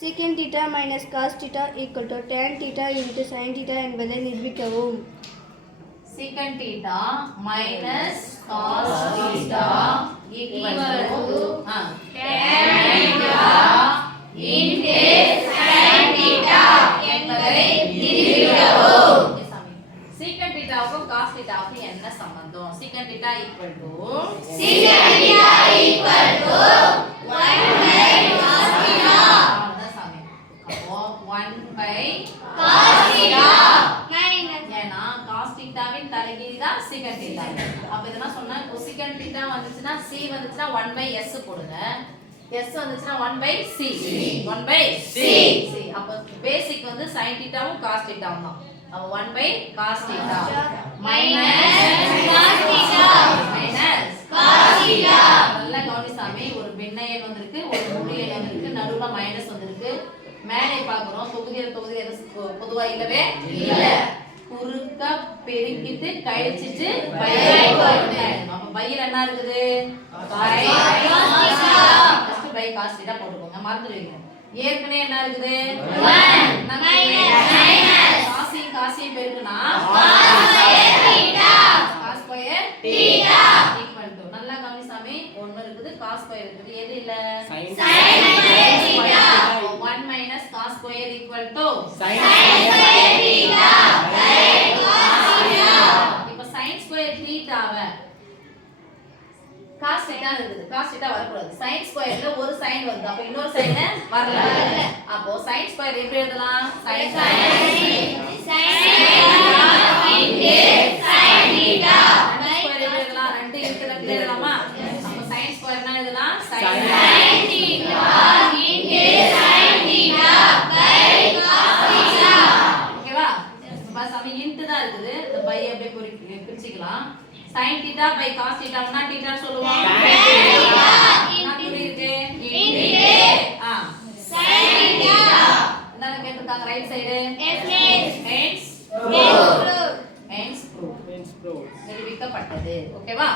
secant theta minus cos theta equal to tan theta into sin theta என்பதை நிரூபிக்கவும். secant theta minus cos theta equal to tan theta into sin theta என்பதை நிரூபிக்கவும். secant thetaவுக்கும் cos thetaவுக்கும் என்ன சம்பந்தம்? secant theta equal to 1/cos theta. ஏன்னா cos thetaவின் தலைகீழ் தான் secant theta. அப்ப இதெல்லாம் சொன்னா cosecant theta வந்துச்சுனா c வந்துச்சுனா 1/s போடுங்க. s வந்துச்சுனா 1/c. 1/c. அப்ப பேசிக் வந்து sin thetaவும் cos thetaவும் தான். அப்ப 1/cos theta minus cos theta. நல்லா கவனிசாமி, ஒரு பின்ன எண் வந்திருக்கு, ஒரு முழு எண் வந்திருக்கு, நடுவுல மைனஸ் வந்திருக்கு. மேலே பார்க்கிறோம் தொகுதி பொதுவா இல்லவே இல்ல. குறுக்க பெருக்கிட்டு கழிச்சிட்டு பையை போடணும். அப்ப பையில என்ன இருக்குது? ஃபர்ஸ்ட் பை cos theta போட்டுக்கோங்க, மறந்துடுவீங்க. ஏற்கனவே என்ன இருக்குது? 1 காசியும் பெருக்குனா cos square theta equal to நல்லா கவனிசாமி, 1 இருக்குது cos square இருக்குது, எது இல்ல? sin square theta. 1 minus cos square equal to sin square theta by cos theta. இப்ப sin square theta-வை cos theta இருக்குது, cos theta வரக்கூடாது. sin square-ல ஒரு sin வருது, அப்ப இன்னொரு sin வரல. அப்போ sin square எப்படி எழுதலாம்? sin theta into sin theta. square எப்படி எழுதலாம்? 2 இன்ட்ல எழுதலாமா? அப்ப sin square என்ன எழுதலாம்? sin theta into sin theta by cos theta. ஓகேவா? பஸ் அப்ப இன்ட் தான் இருக்குது, இந்த பை அப்படியே பிரிச்சுக்கலாம். sin theta by cos theta னா theta சொல்லுவோம். tan theta இருக்கு into sin theta. என்ன கேட்டிருக்காங்க ரைட் சைடு? hence proved நிரூபிக்கப்பட்டது. ஓகேவா?